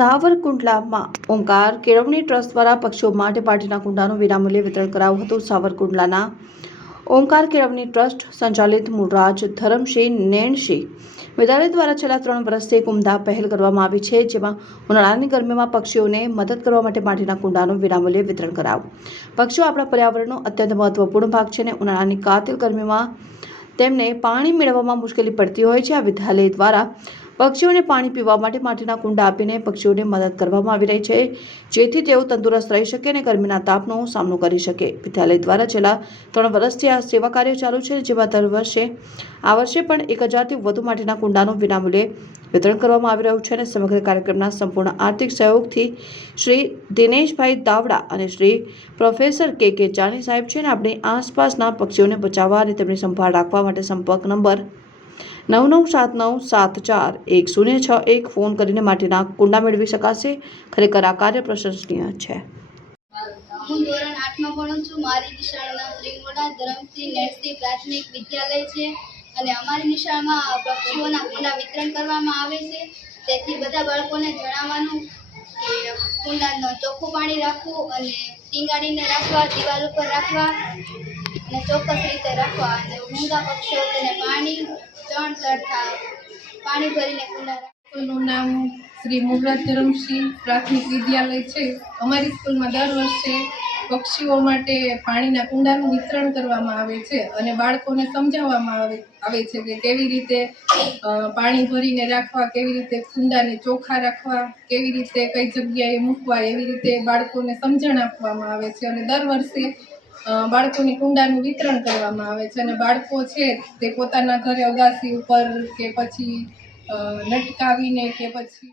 સાવરકુંડલામાં ઓમકાર કેળવણી ટ્રસ્ટ દ્વારા પક્ષીઓ માટે પાણીના કુંડાનું વિનામૂલ્યે વિતરણ કરાયું હતું। સાવરકુંડલાના ઓમકાર કેળવણી ટ્રસ્ટ સંચાલિત મૂળરાજ ધરમસિંહ નેણસિંહ વિદ્યાલય દ્વારા છેલ્લા 3 વર્ષથી એક ઉમદા પહેલ કરવામાં આવી છે, જેમાં ઉનાળાની ગરમીમાં પક્ષીઓને મદદ કરવા માટે પાણીના કુંડાનું વિનામૂલ્યે વિતરણ કરાયું। પક્ષીઓ આપણા પર્યાવરણનો અત્યંત મહત્વપૂર્ણ ભાગ છે અને ઉનાળાની કાતિલ ગરમીમાં તેમને પાણી મેળવવામાં મુશ્કેલી પડતી હોય છે। આ વિદ્યાલય દ્વારા પક્ષીઓને પાણી પીવા માટે માટીના કુંડા આપીને પક્ષીઓને મદદ કરવામાં આવી રહી છે, જેથી તેઓ તંદુરસ્ત રહી શકે અને ગરમીના તાપનો સામનો કરી શકે। વિદ્યાલય દ્વારા છેલ્લા 3 વર્ષથી આ સેવા કાર્ય ચાલુ છે, જેમાં આ વર્ષે પણ 1000થી વધુ માટીના કુંડાનું વિનામૂલ્યે વિતરણ કરવામાં આવી રહ્યું છે અને સમગ્ર કાર્યક્રમના સંપૂર્ણ આર્થિક સહયોગથી શ્રી દિનેશભાઈ દાવડા અને શ્રી પ્રોફેસર કે જાની સાહેબ છે અને આપણી આસપાસના પક્ષીઓને બચાવવા અને તેમની સંભાળ રાખવા માટે સંપર્ક નંબર 9979741061 ફોન કરીને માટીના કુંડા મેળવી શકાશે। ખરેખર આ કાર્ય પ્રશંસનીય છે। હું ધોરણ 8માં ભણું છું। મારી નિશાળના શ્રી મૂળરાજ ધરમસિંહ નેણસિંહ પ્રાથમિક વિદ્યાલય છે અને અમારી નિશાળમાં પક્ષીઓના કુંડા વિતરણ કરવામાં આવે છે। તેથી બધા બાળકોને જણાવવાનું કે કુંડાનું ચોખ્ખું પાણી રાખવું અને ટીંગાડીને રાખવા, દિવાલ ઉપર રાખવા અને ચોક્કસ રીતે રાખવા અને મૂંગા પક્ષીઓ તેને પાણી ભરીને કુંડા રાખવા। સ્કૂલનું નામ શ્રી મૂળરાજ ધરમસિંહ પ્રાથમિક વિદ્યાલય છે। અમારી સ્કૂલમાં દર વર્ષે પક્ષીઓ માટે પાણીના કુંડાનું વિતરણ કરવામાં આવે છે અને બાળકોને સમજાવવામાં આવે છે કે કેવી રીતે પાણી ભરીને રાખવા, કેવી રીતે કુંડાને ચોખ્ખા રાખવા, કેવી રીતે કઈ જગ્યાએ મૂકવા, એવી રીતે બાળકોને સમજણ આપવામાં આવે છે અને દર વર્ષે બાળકોની કુંડાનું વિતરણ કરવામાં આવે છે અને બાળકો છે તે પોતાના ઘરે અગાસી ઉપર કે પછી લટકાવીને કે પછી